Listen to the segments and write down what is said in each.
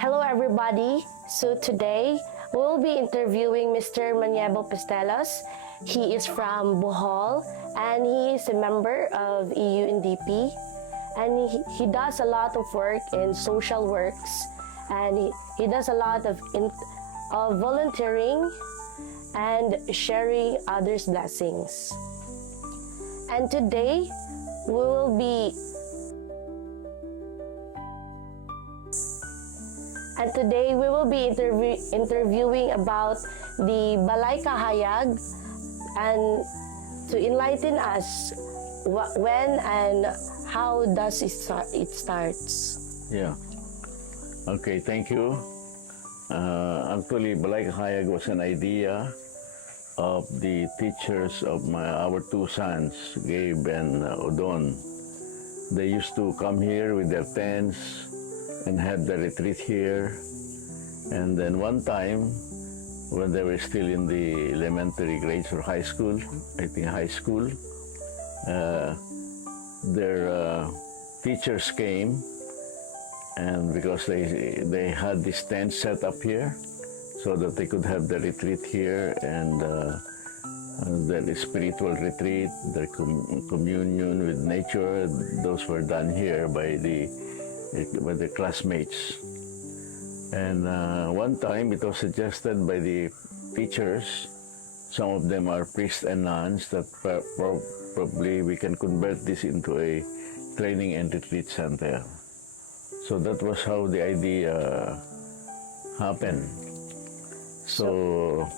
Hello everybody. So today we'll be interviewing Mr. Maniebo Pistelos. He is from Bohol and he is a member of EUNDP and he does a lot of work in social works and he does a lot of volunteering and sharing others' blessings. And today we will be interviewing about the Balay Kahayag and to enlighten us when and how does it starts. Yeah. Okay, thank you. Actually, Balay Kahayag was an idea of the teachers of our two sons, Gabe and Odon. They used to come here with their tents and had the retreat here. And then one time, when they were still in the elementary grades or high school, I think high school, their teachers came, and because they had this tent set up here so that they could have the retreat here and their spiritual retreat, their communion with nature, those were done here by the classmates. And one time it was suggested by the teachers, some of them are priests and nuns, that probably we can convert this into a training and retreat center. So that was how the idea happened. So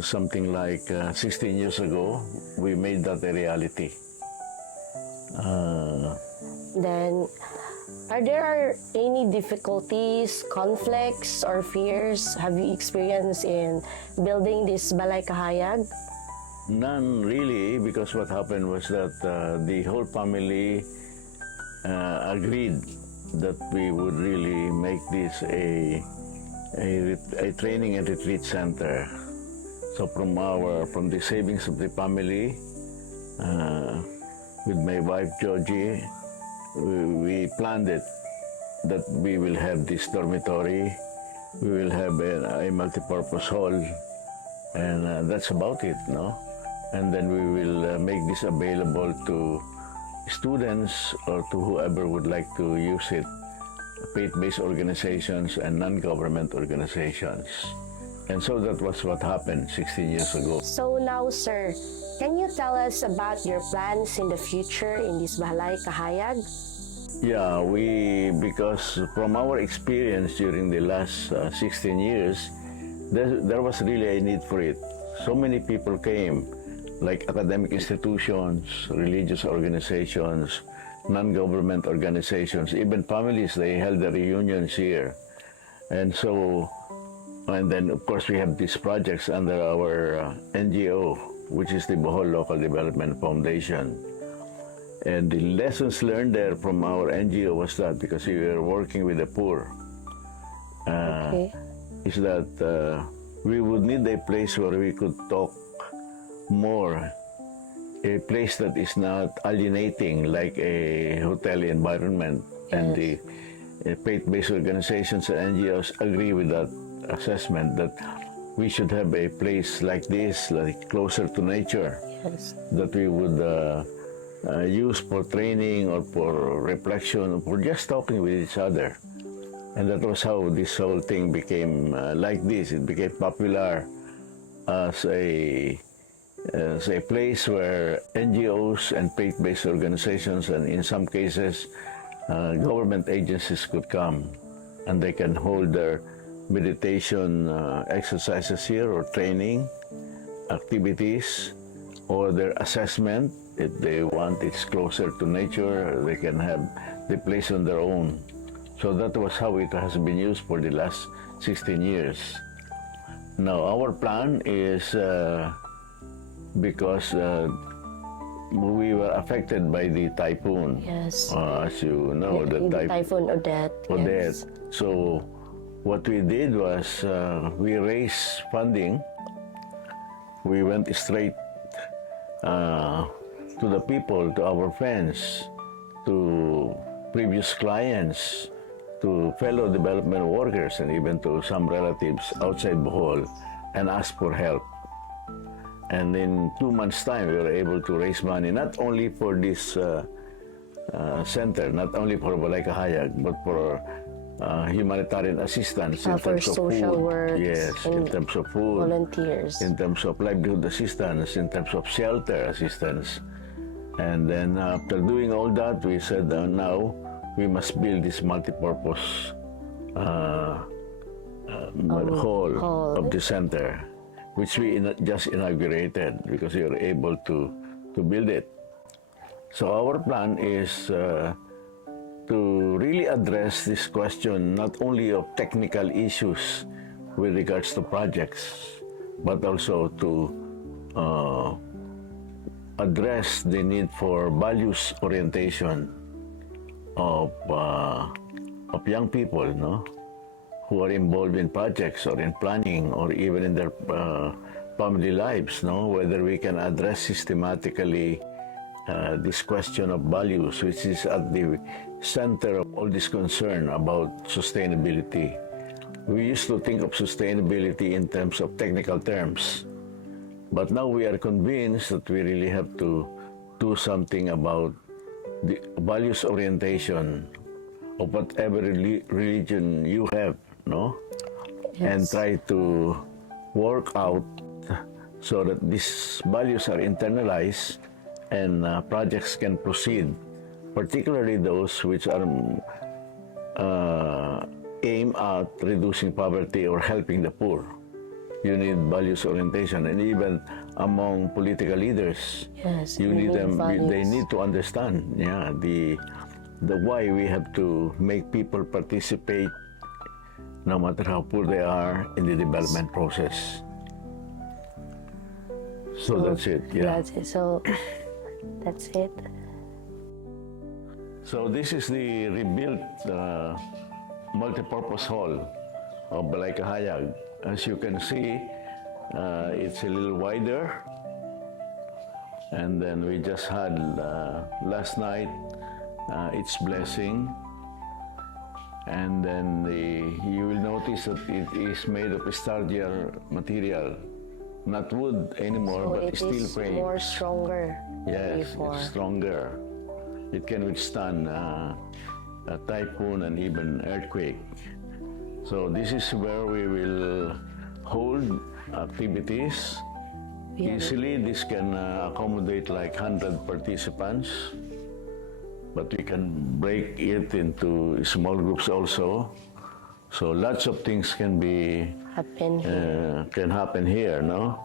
something like 16 years ago, we made that a reality. Then, are there any difficulties, conflicts, or fears have you experienced in building this Balay Kahayag? None really, because what happened was that the whole family agreed that we would really make this a training and retreat center. So from the savings of the family, with my wife Georgie, we planned it that we will have this dormitory, we will have a multi-purpose hall, and that's about it, no? And then we will make this available to students or to whoever would like to use it, faith-based organizations and non-government organizations. And so that was what happened 16 years ago. So now, sir, can you tell us about your plans in the future in this Balay Kahayag? Yeah, because from our experience during the last 16 years, there was really a need for it. So many people came, like academic institutions, religious organizations, non-government organizations, even families, they held their reunions here. And then of course we have these projects under our NGO, which is the Bohol Local Development Foundation. And the lessons learned there from our NGO was that, because we were working with the poor, is that we would need a place where we could talk more, a place that is not alienating like a hotel environment. Yes. And the faith-based organizations and NGOs agree with that assessment, that we should have a place like this, like closer to nature. Yes. That we would use for training or for reflection or for just talking with each other. And that was how this whole thing became like this. It became popular as a place where NGOs and faith-based organizations, and in some cases government agencies, could come and they can hold their meditation exercises here, or training activities, or their assessment. If they want it's closer to nature, they can have the place on their own. So that was how it has been used for the last 16 years. Now our plan is, because we were affected by the typhoon. Yes. As you know, the typhoon Odette. Odette. Yes. So what we did was we raised funding. We went straight to the people, to our friends, to previous clients, to fellow development workers and even to some relatives outside Bohol and ask for help. And in 2 months' time, we were able to raise money not only for this center, not only for Balay Kahayag, but for humanitarian assistance in For terms of social food. works Yes, in and terms of food, volunteers. in terms of livelihood assistance, in terms of shelter assistance. And then after doing all that, we said now we must build this multi-purpose hall of the center, which we just inaugurated because we were able to build it. So our plan is to really address this question not only of technical issues with regards to projects, but also to address the need for values orientation of young people, no, who are involved in projects or in planning or even in their family lives, no, whether we can address systematically this question of values, which is at the center of all this concern about sustainability. We used to think of sustainability in terms of technical terms, but now we are convinced that we really have to do something about the values orientation of whatever religion you have, no? Yes. And try to work out so that these values are internalized and projects can proceed, particularly those which are aimed at reducing poverty or helping the poor. You need values orientation, and even among political leaders, Yes, you we need them. values. They need to understand, the why we have to make people participate, no matter how poor they are, in the development process. So that's it. Yeah. That's it. So that's it. So this is the rebuilt multipurpose hall of Balay Kahayag. As you can see, it's a little wider. And then we just had last night its blessing. And then you will notice that it is made of sturdier material, not wood anymore, So but it steel is frame. more stronger than Yes, before. it's stronger. It can withstand a typhoon and even earthquake. So this is where we will hold activities. Easily, this can accommodate like 100 participants, but we can break it into small groups also. So lots of things can happen here, no?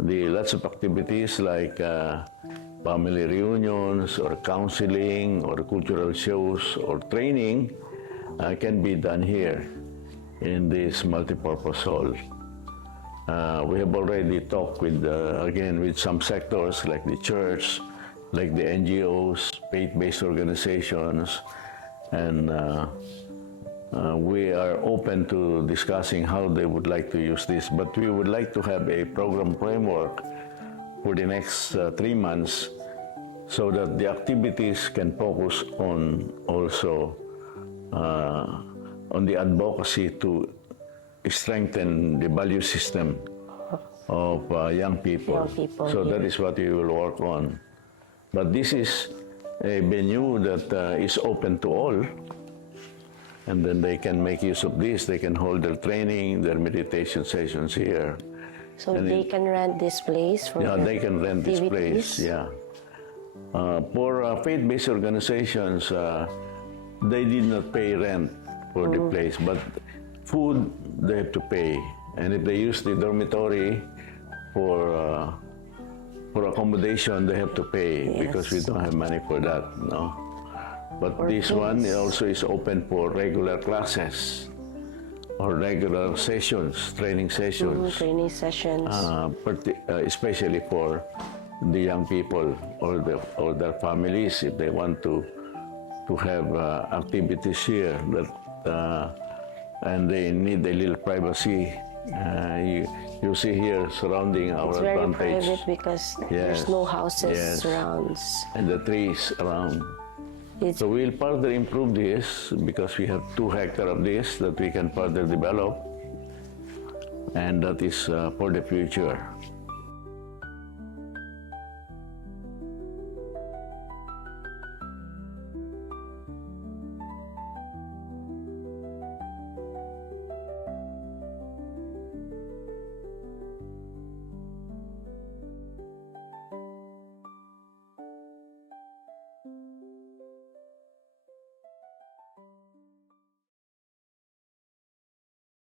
Lots of activities like family reunions or counseling or cultural shows or training can be done here in this multipurpose hall. We have already talked with some sectors like the church, like the NGOs, faith-based organizations, and we are open to discussing how they would like to use this. But we would like to have a program framework for the next 3 months so that the activities can focus on also on the advocacy to strengthen the value system of young people. So that is what we will work on. But this is a venue that is open to all, and then they can make use of this. They can hold their training, their meditation sessions here. So they can rent this place for they can rent this place. activities? Yeah. For faith-based organizations, they did not pay rent for the place, but food they have to pay. And if they use the dormitory for accommodation, they have to pay because we don't have money for that. No. But this one also is open for regular classes or regular sessions, training sessions. Training sessions. Especially for the young people or their families, if they want to have activities here and they need a little privacy. You see here surrounding our It's very advantage. private because there's no houses surrounds. And the trees around. It's So we'll further improve this because we have 2 hectares of this that we can further develop, and that is for the future.